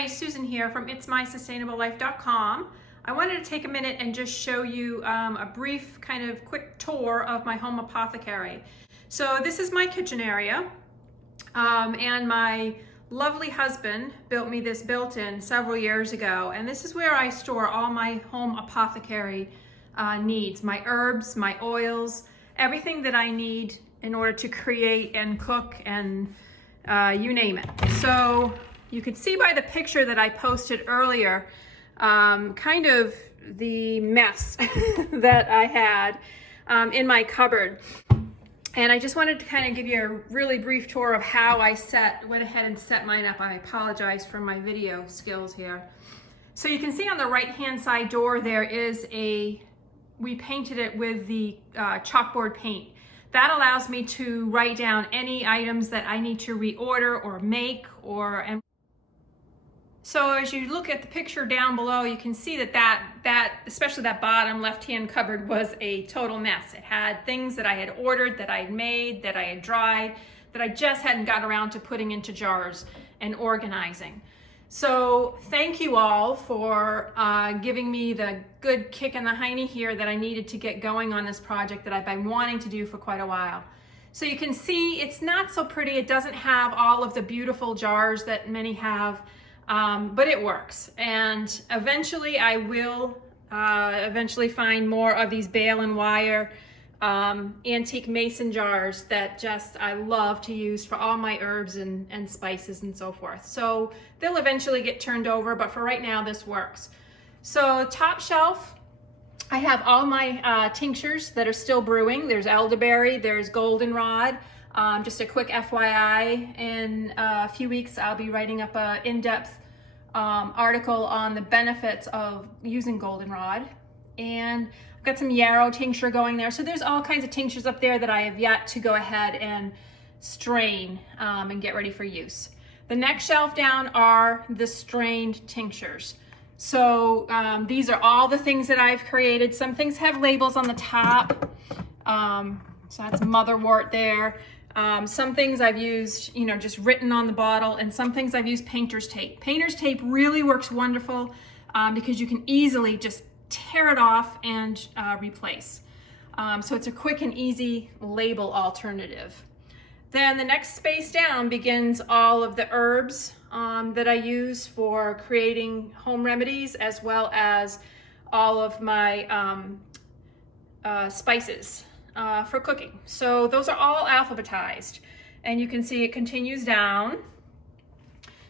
Hi, Susan here from itsmysustainablelife.com. I wanted to take a minute and just show you a brief kind of quick tour of my home apothecary. So this is my kitchen area, and my lovely husband built me this built-in several years ago, and this is where I store all my home apothecary needs, my herbs, my oils, everything that I need in order to create and cook and you name it. So you could see by the picture that I posted earlier, kind of the mess that I had in my cupboard. And I just wanted to kind of give you a really brief tour of how I went ahead and set mine up. I apologize for my video skills here. So you can see on the right-hand side door, there is we painted it with the chalkboard paint. That allows me to write down any items that I need to reorder or make So as you look at the picture down below, you can see that especially that bottom left-hand cupboard was a total mess. It had things that I had ordered, that I had made, that I had dried, that I just hadn't got around to putting into jars and organizing. So thank you all for giving me the good kick in the hiney here that I needed to get going on this project that I've been wanting to do for quite a while. So you can see it's not so pretty. It doesn't have all of the beautiful jars that many have. But it works, and eventually I will find more of these bale and wire antique mason jars that I love to use for all my herbs and spices and so forth. So they'll eventually get turned over, but for right now this works. So top shelf, I have all my tinctures that are still brewing. There's elderberry, there's goldenrod. Just a quick FYI, in a few weeks I'll be writing up an in-depth article on the benefits of using goldenrod, and I've got some yarrow tincture going there. So there's all kinds of tinctures up there that I have yet to go ahead and strain and get ready for use. The next shelf down are the strained tinctures. So these are all the things that I've created. Some things have labels on the top, so that's motherwort there. Some things I've used, just written on the bottle, and some things I've used painter's tape. Painter's tape really works wonderful because you can easily just tear it off and replace. So it's a quick and easy label alternative. Then the next space down begins all of the herbs that I use for creating home remedies, as well as all of my spices for cooking. So those are all alphabetized, and you can see it continues down.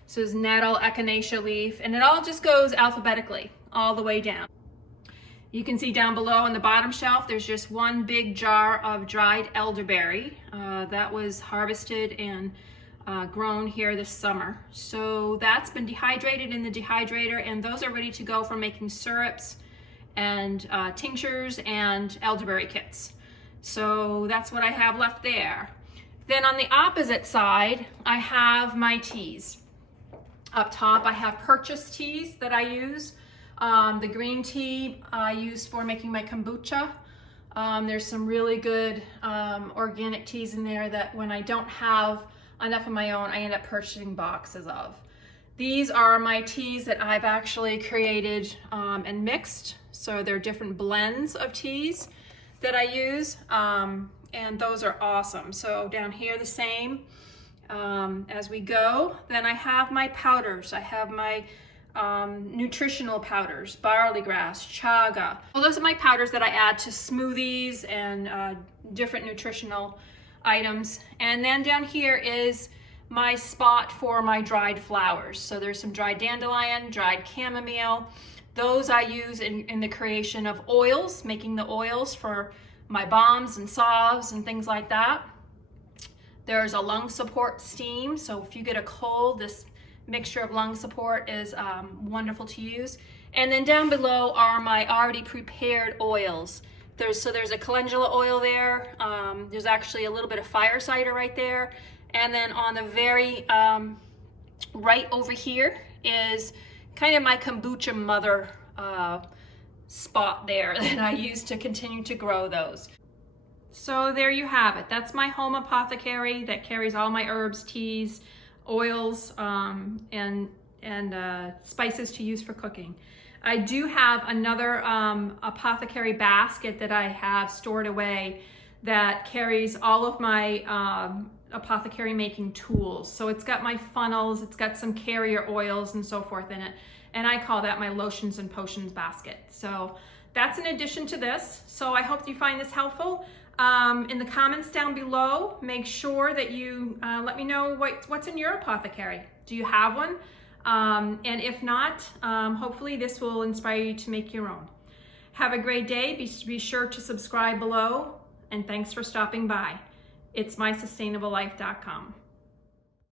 So it's nettle, echinacea leaf, and it all just goes alphabetically all the way down. You can see down below on the bottom shelf, there's just one big jar of dried elderberry that was harvested and grown here this summer. So that's been dehydrated in the dehydrator, and those are ready to go for making syrups and tinctures and elderberry kits. So that's what I have left there. Then on the opposite side, I have my teas. Up top, I have purchased teas that I use. The green tea I use for making my kombucha. There's some really good organic teas in there that when I don't have enough of my own, I end up purchasing boxes of. These are my teas that I've actually created and mixed. So they're different blends of teas that I use, and those are awesome. So down here the same as we go. Then I have my powders. I have my nutritional powders, barley grass, chaga. Well, those are my powders that I add to smoothies and different nutritional items. And then down here is my spot for my dried flowers. So there's some dried dandelion, dried chamomile. Those I use in the creation of oils, making the oils for my balms and salves and things like that. There's a lung support steam. So if you get a cold, this mixture of lung support is wonderful to use. And then down below are my already prepared oils. There's a calendula oil there. There's actually a little bit of fire cider right there. And then on the very right over here is kind of my kombucha mother spot there that I use to continue to grow those. So there you have it. That's my home apothecary that carries all my herbs, teas, oils, and spices to use for cooking. I do have another Apothecary basket that I have stored away that carries all of my apothecary making tools. So it's got my funnels, it's got some carrier oils and so forth in it. And I call that my lotions and potions basket. So that's in addition to this. So I hope you find this helpful. In the comments down below, make sure that you let me know what's in your apothecary. Do you have one? And if not, hopefully this will inspire you to make your own. Have a great day. Be sure to subscribe below, and thanks for stopping by. It's mysustainablelife.com.